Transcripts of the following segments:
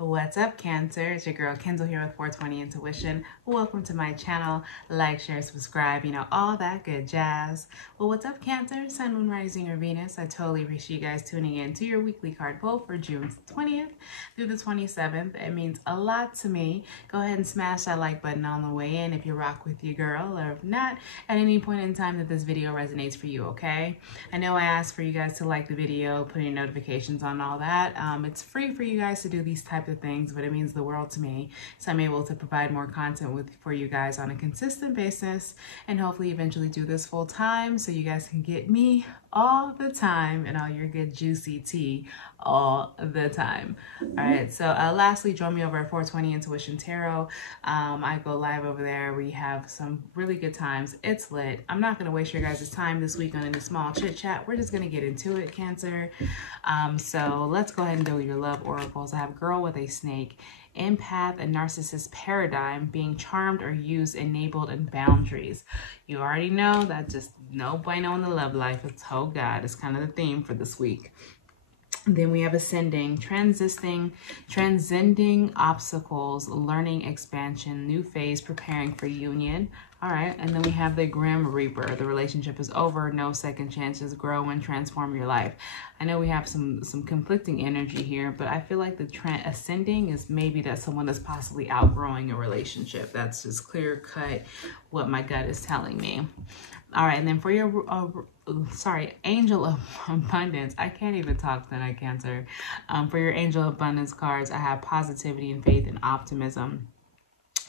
What's up, Cancer? It's your girl Kendall here with 420 Intuition. Welcome to my channel. Like, share, subscribe, all that good jazz. Well, what's up, Cancer? Sun, Moon, Rising, or Venus? I totally appreciate you guys tuning in to your weekly card pull for June 20th through the 27th. It means a lot to me. Go ahead and smash that like button on the way in if you rock with your girl, or if not, at any point in time that this video resonates for you, okay? I know I asked for you guys to like the video, put your notifications on, all that. It's free for you guys to do these types of things, but it means the world to me. So I'm able to provide more content for you guys on a consistent basis, and hopefully eventually do this full time so you guys can get me all the time and all your good juicy tea all the time. All right, so lastly, join me over at 420 Intuition Tarot. I go live over there. We have some really good times. It's lit. I'm not going to waste your guys' time this week on any small chit chat. We're just going to get into it, Cancer. So let's go ahead and do your love oracles. I have Girl with a Snake, Empath and Narcissist Paradigm, Being Charmed or Used, Enabled, and Boundaries. You already know that just no bueno in the love life. It's oh God. It's kind of the theme for this week. Then we have Ascending, Transcending Obstacles, Learning Expansion, New Phase, Preparing for Union. All right, and then we have the Grim Reaper. The relationship is over, no second chances, grow and transform your life. I know we have some conflicting energy here, but I feel like the ascending is maybe that someone is possibly outgrowing a relationship. That's just clear cut what my gut is telling me. All right, and then for your, Angel of Abundance. I can't even talk tonight, Cancer. For your Angel of Abundance cards, I have Positivity and Faith and Optimism,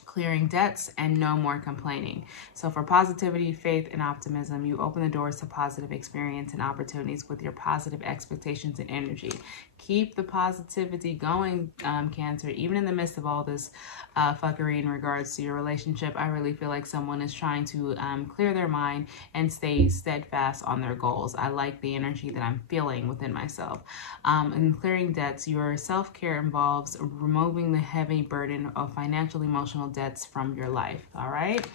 Clearing Debts, and No More Complaining. So for positivity, faith, and optimism, you open the doors to positive experience and opportunities with your positive expectations and energy. Keep the positivity going, Cancer. Even in the midst of all this fuckery in regards to your relationship, I really feel like someone is trying to clear their mind and stay steadfast on their goals. I like the energy that I'm feeling within myself. In Clearing Debts, your self-care involves removing the heavy burden of financial, emotional debts from your life. All right.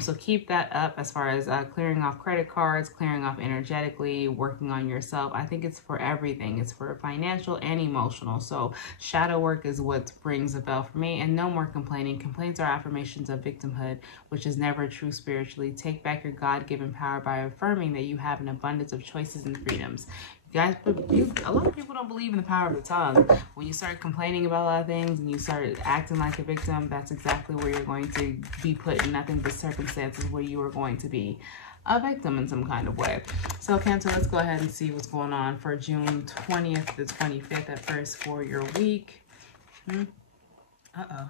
So keep that up as far as clearing off credit cards, clearing off energetically, working on yourself. I think it's for everything. It's for financial and emotional. So shadow work is what rings a bell for me. And no more complaining. Complaints are affirmations of victimhood, which is never true spiritually. Take back your God-given power by affirming that you have an abundance of choices and freedoms. Guys, a lot of people don't believe in the power of the tongue. When you start complaining about a lot of things and you start acting like a victim, that's exactly where you're going to be put in nothing but circumstances where you are going to be a victim in some kind of way. So Cancer, let's go ahead and see what's going on for June 20th to 25th at first for your week. Uh-oh.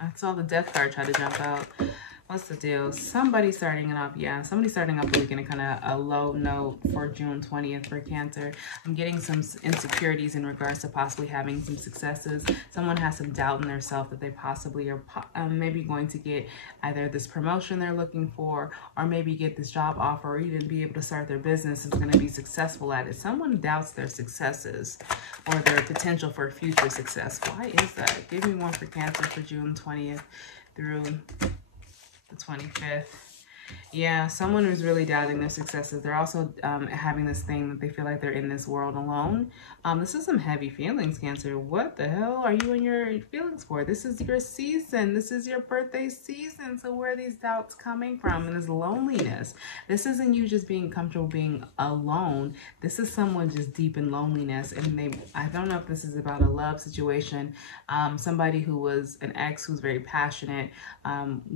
I saw the death card try to jump out. What's the deal? Somebody starting it up. Yeah, somebody starting up the weekend in kind of a low note for June 20th for Cancer. I'm getting some insecurities in regards to possibly having some successes. Someone has some doubt in their self that they possibly are maybe going to get either this promotion they're looking for, or maybe get this job offer, or even be able to start their business and is going to be successful at it. Someone doubts their successes or their potential for future success. Why is that? Give me one for Cancer for June 20th through the 25th. Yeah, someone who's really doubting their successes. They're also having this thing that they feel like they're in this world alone. This is some heavy feelings, Cancer. What the hell are you in your feelings for? This is your season. This is your birthday season. So where are these doubts coming from? And this loneliness. This isn't you just being comfortable being alone. This is someone just deep in loneliness. And I don't know if this is about a love situation. Somebody who was an ex who's very passionate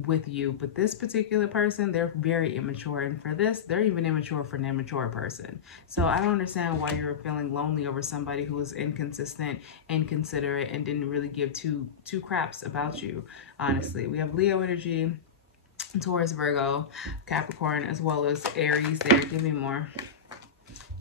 with you. But this particular person, they're very immature, and for this, they're even immature for an immature person. So I don't understand why you're feeling lonely over somebody who was inconsistent, inconsiderate, and didn't really give two craps about you. Honestly, we have Leo energy, Taurus, Virgo, Capricorn, as well as Aries there. Give me more.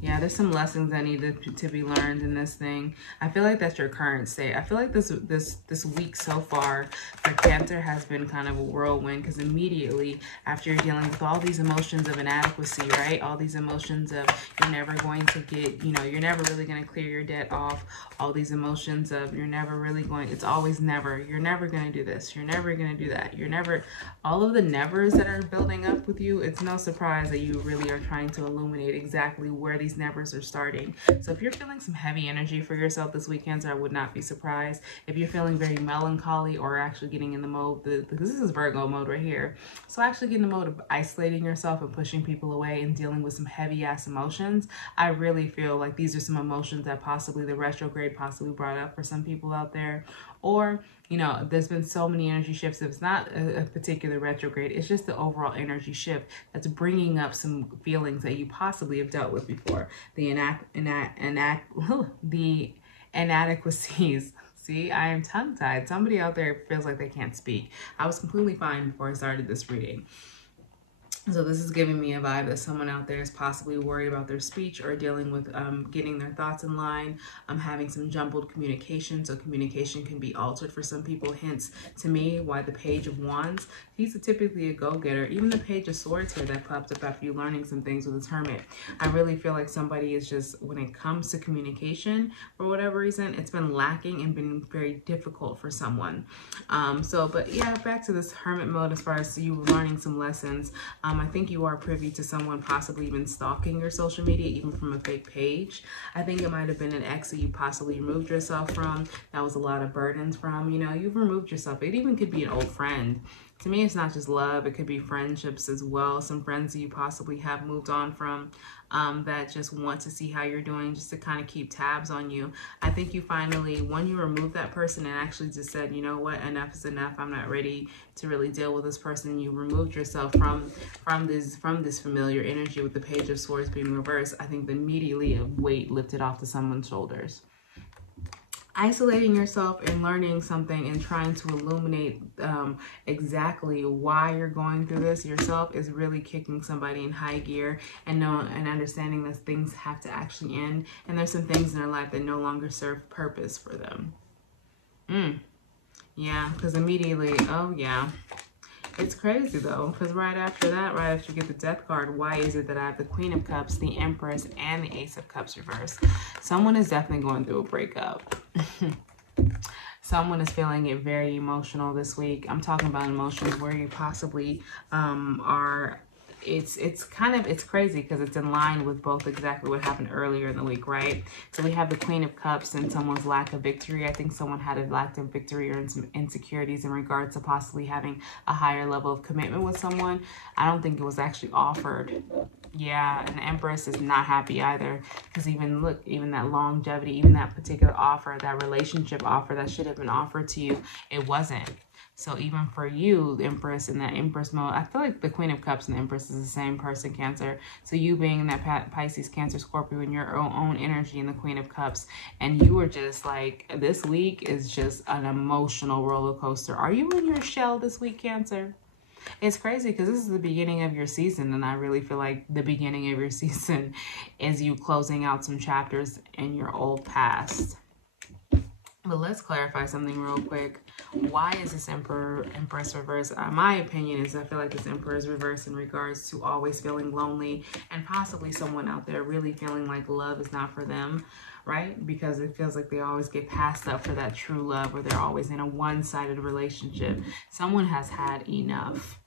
Yeah, there's some lessons that need to be learned in this thing. I feel like that's your current state. I feel like this week so far for Cancer has been kind of a whirlwind, because immediately after you're dealing with all these emotions of inadequacy, right? All these emotions of you're never going to get, you're never really going to clear your debt off. All these emotions of you're never really going, it's always never. You're never going to do this. You're never going to do that. You're never, all of the nevers that are building up with you, it's no surprise that you really are trying to illuminate exactly where these these nevers are starting. So if you're feeling some heavy energy for yourself this week, Cancer, I would not be surprised. If you're feeling very melancholy or actually getting in the mode, because this is Virgo mode right here. So actually get in the mode of isolating yourself and pushing people away and dealing with some heavy ass emotions. I really feel like these are some emotions that possibly the retrograde possibly brought up for some people out there. Or, you know, there's been so many energy shifts. If it's not a particular retrograde, it's just the overall energy shift that's bringing up some feelings that you possibly have dealt with before. The inadequacies. See, I am tongue-tied. Somebody out there feels like they can't speak. I was completely fine before I started this reading. So this is giving me a vibe that someone out there is possibly worried about their speech or dealing with getting their thoughts in line, having some jumbled communication. So communication can be altered for some people. Hence, to me, why the Page of Wands. He's typically a go-getter. Even the Page of Swords here that popped up after you learning some things with this Hermit. I really feel like somebody is just, when it comes to communication, for whatever reason, it's been lacking and been very difficult for someone. But yeah, back to this Hermit mode as far as you learning some lessons. I think you are privy to someone possibly even stalking your social media, even from a fake page. I think it might have been an ex that you possibly removed yourself from. That was a lot of burdens from. You know, you've removed yourself. It even could be an old friend. To me, it's not just love. It could be friendships as well. Some friends that you possibly have moved on from that just want to see how you're doing, just to kind of keep tabs on you. I think you finally, when you remove that person and actually just said, you know what, enough is enough. I'm not ready to really deal with this person. You removed yourself from this familiar energy with the Page of Swords being reversed. I think immediately a weight lifted off to someone's shoulders. Isolating yourself and learning something and trying to illuminate exactly why you're going through this yourself is really kicking somebody in high gear, and understanding that things have to actually end, and there's some things in their life that no longer serve purpose for them. Yeah, because immediately, oh yeah. It's crazy though, because right after that, right after you get the Death card, why is it that I have the Queen of Cups, the Empress, and the Ace of Cups reversed? Someone is definitely going through a breakup. Someone is feeling it very emotional this week. I'm talking about emotions where you possibly are... It's crazy because it's in line with both exactly what happened earlier in the week, right? So we have the Queen of Cups and someone's lack of victory. I think someone had a lack of victory or some insecurities in regards to possibly having a higher level of commitment with someone. I don't think it was actually offered. Yeah, and the Empress is not happy either, because even that longevity, even that particular offer, that relationship offer that should have been offered to you, it wasn't. So even for you, the Empress, in that Empress mode, I feel like the Queen of Cups and the Empress is the same person, Cancer. So you being in that Pisces, Cancer, Scorpio, in your own energy in the Queen of Cups, and you were just like, this week is just an emotional roller coaster. Are you in your shell this week, Cancer? It's crazy because this is the beginning of your season, and I really feel like the beginning of your season is you closing out some chapters in your old past. But let's clarify something real quick. Why is this Empress reverse? My opinion is I feel like this Emperor is reversed in regards to always feeling lonely, and possibly someone out there really feeling like love is not for them, right? Because it feels like they always get passed up for that true love, or they're always in a one-sided relationship. Someone has had enough.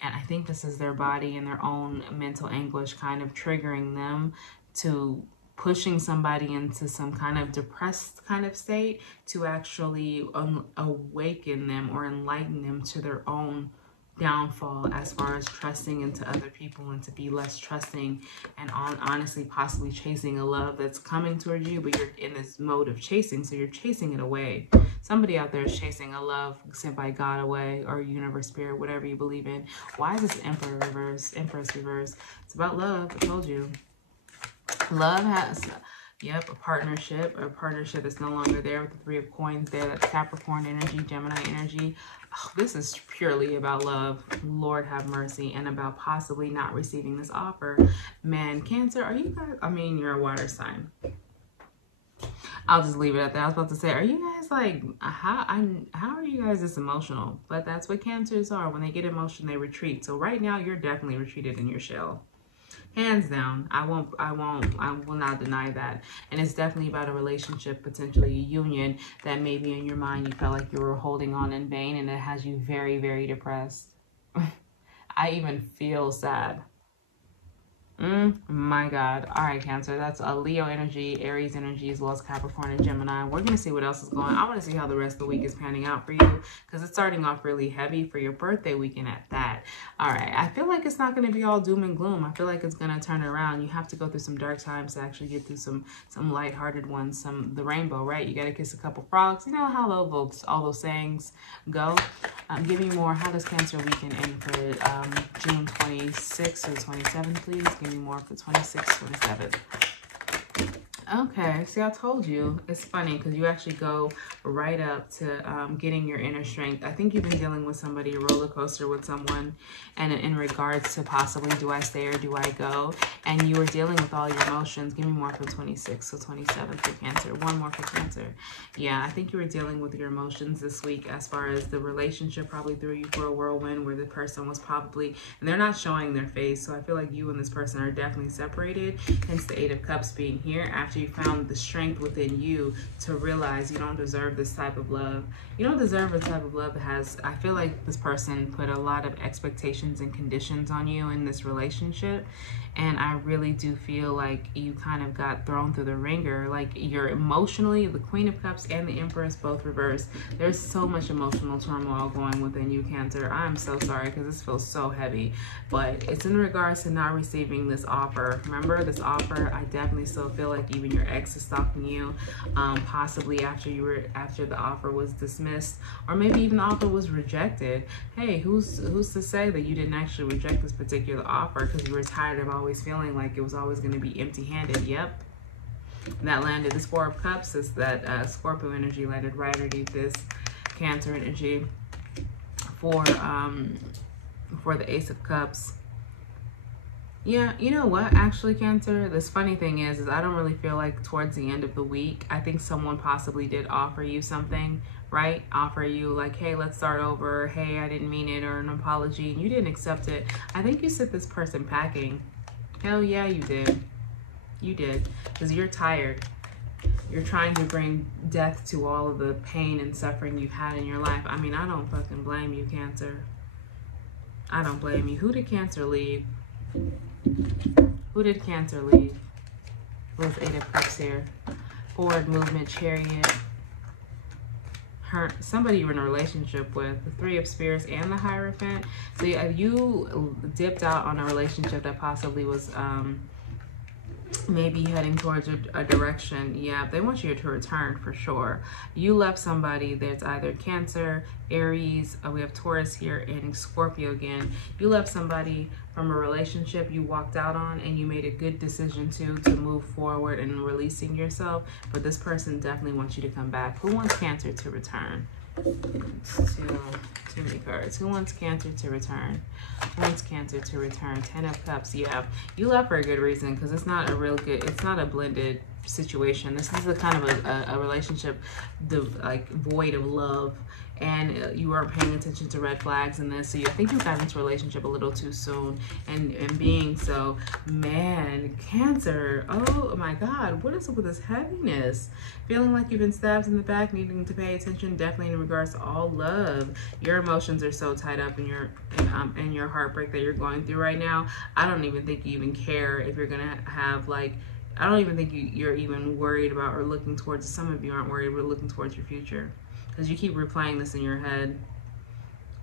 And I think this is their body and their own mental anguish kind of triggering them to pushing somebody into some kind of depressed kind of state to actually awaken them or enlighten them to their own downfall as far as trusting into other people, and to be less trusting and honestly possibly chasing a love that's coming towards you, but you're in this mode of chasing, so you're chasing it away. Somebody out there is chasing a love sent by God away, or universe, spirit, whatever you believe in. Why is this Empress reverse? It's about love. I told you. Love has, yep, a partnership that's no longer there with the Three of Coins there. That's Capricorn energy, Gemini energy. Oh, this is purely about love. Lord have mercy. And about possibly not receiving this offer. Man, Cancer, are you guys, I mean, you're a water sign. I'll just leave it at that. I was about to say, are you guys like, how are you guys this emotional? But that's what Cancers are. When they get emotional, they retreat. So right now, you're definitely retreated in your shell. Hands down. I will not deny that. And it's definitely about a relationship, potentially a union, that maybe in your mind you felt like you were holding on in vain, and it has you very, very depressed. I even feel sad. My God. All right, Cancer. That's a Leo energy, Aries energy, as well as Capricorn and Gemini. We're going to see what else is going on. I want to see how the rest of the week is panning out for you, because it's starting off really heavy for your birthday weekend at that. All right. I feel like it's not going to be all doom and gloom. I feel like it's going to turn around. You have to go through some dark times to actually get through some lighthearted ones, the rainbow, right? You got to kiss a couple frogs. You know how all those sayings go. Give me more. How does Cancer weekend end for June 26th or 27th, please? Give me more for 26th, 27th. Okay, see, I told you. It's funny because you actually go right up to getting your inner strength. I think you've been dealing with somebody, a roller coaster with someone, and in regards to possibly, do I stay or do I go? And you were dealing with all your emotions. Give me more for 26th, so 27th for Cancer. One more for Cancer. Yeah, I think you were dealing with your emotions this week as far as the relationship probably threw you for a whirlwind where the person was probably, and they're not showing their face, so I feel like you and this person are definitely separated, hence the Eight of Cups being here. After you found the strength within you to realize you don't deserve this type of love. You don't deserve a type of love that has, I feel like this person put a lot of expectations and conditions on you in this relationship. And I really do feel like you kind of got thrown through the ringer. Like you're emotionally, the Queen of Cups and the Empress both reversed. There's so much emotional turmoil going within you, Cancer. I'm so sorry because this feels so heavy. But it's in regards to not receiving this offer. Remember this offer? I definitely still feel like even your ex is stalking you. Possibly after the offer was dismissed, or maybe even the offer was rejected. Hey, who's to say that you didn't actually reject this particular offer because you were tired of always feeling like it was always going to be empty-handed? Yep. That landed. This Four of Cups is that Scorpio energy landed right underneath this Cancer energy for the Ace of Cups. Yeah, you know what, actually, Cancer, this funny thing is I don't really feel like towards the end of the week, I think someone possibly did offer you something, right? Offer you like, hey, let's start over. Hey, I didn't mean it, or an apology, and you didn't accept it. I think you sent this person packing. Hell yeah, you did. You did, because you're tired. You're trying to bring death to all of the pain and suffering you've had in your life. I mean, I don't fucking blame you, Cancer. I don't blame you. Who did Cancer leave? Who did Cancer leave? With Eight of Cups here. Forward movement, Chariot. Somebody you're in a relationship with. The Three of Spears and the Hierophant. So you dipped out on a relationship that possibly was maybe heading towards a direction. Yeah, they want you to return for sure. You left somebody that's either Cancer, Aries, we have Taurus here, and Scorpio again. You left somebody from a relationship you walked out on, and you made a good decision to move forward and releasing yourself. But this person definitely wants you to come back. Who wants Cancer to return? Too many cards. Who wants Cancer to return? Who wants Cancer to return? 10 of Cups. Yeah, you left for a good reason, because it's not a real good, it's not a blended situation. This is a kind of a relationship like void of love, and you are paying attention to red flags in this. So I think you got into a relationship a little too soon, and being so, man, Cancer, oh my God, what is up with this heaviness? Feeling like you've been stabbed in the back, needing to pay attention, definitely in regards to all love. Your emotions are so tied up in your heartbreak that you're going through right now. I don't even think you even care if you're gonna have like, I don't even think you're even worried about or looking towards, some of you aren't worried, but looking towards your future. Because you keep replaying this in your head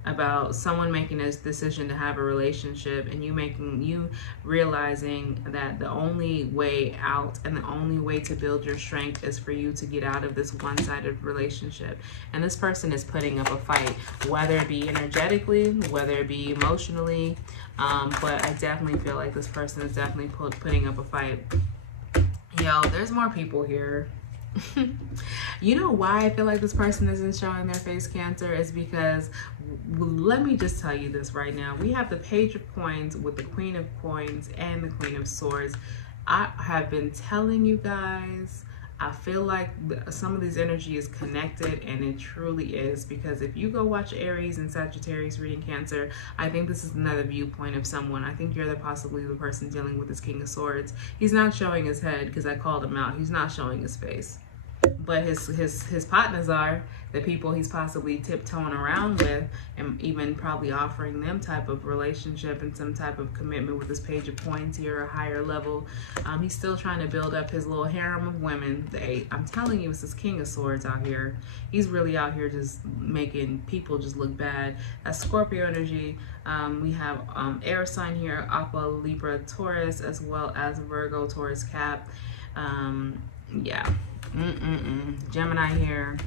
about someone making a decision to have a relationship, and you realizing that the only way out and the only way to build your strength is for you to get out of this one-sided relationship. And this person is putting up a fight, whether it be energetically, whether it be emotionally, but I definitely feel like this person is definitely putting up a fight. Yo, there's more people here. You know why I feel like this person isn't showing their face, Cancer, is because, let me just tell you this right now. We have the Page of Coins with the Queen of Coins and the Queen of Swords. I have been telling you guys, I feel like some of these energy is connected, and it truly is, because if you go watch Aries and Sagittarius reading, Cancer, I think this is another viewpoint of someone. I think you're possibly the person dealing with this King of Swords. He's not showing his head because I called him out. He's not showing his face. but his partners are the people he's possibly tiptoeing around with, and even probably offering them type of relationship and some type of commitment with this Page of Coins here, a higher level. He's still trying to build up his little harem of women. I'm telling you, it's this King of Swords out here. He's really out here just making people just look bad. That's Scorpio energy. We have air sign here, Aqua, Libra, Taurus, as well as Virgo, Taurus, Cap. Yeah. Gemini here,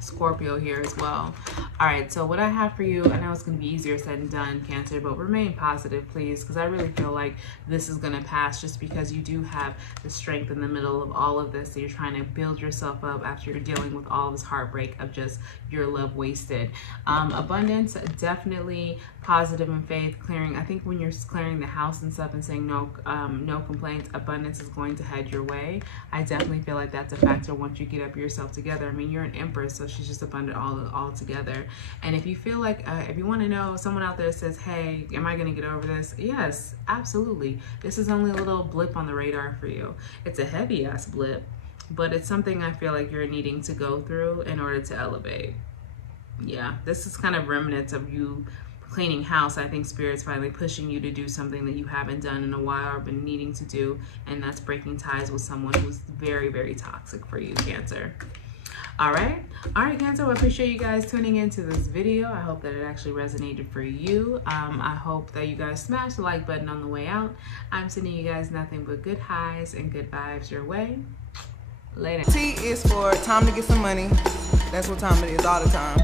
Scorpio here as well. All right, so what I have for you, I know it's going to be easier said than done, Cancer, but remain positive, please, because I really feel like this is going to pass, just because you do have the strength in the middle of all of this. So you're trying to build yourself up after you're dealing with all this heartbreak of just your love wasted. Abundance, definitely positive and faith, clearing. I think when you're clearing the house and stuff and saying no complaints, abundance is going to head your way. I definitely feel like that's a factor once you get up yourself together. I mean, you're an Empress, so she's just abundant all together. And if you feel like, if you want to know, someone out there says, hey, am I going to get over this? Yes, absolutely. This is only a little blip on the radar for you. It's a heavy ass blip, but it's something I feel like you're needing to go through in order to elevate. Yeah, this is kind of remnants of you cleaning house. I think Spirit's finally pushing you to do something that you haven't done in a while or been needing to do, and that's breaking ties with someone who's very, very toxic for you, Cancer. All right, Cancer, I appreciate you guys tuning into this video. I hope that it actually resonated for you. I hope that you guys smash the like button on the way out. I'm sending you guys nothing but good highs and good vibes your way. Later. T is for time to get some money. That's what time it is all the time.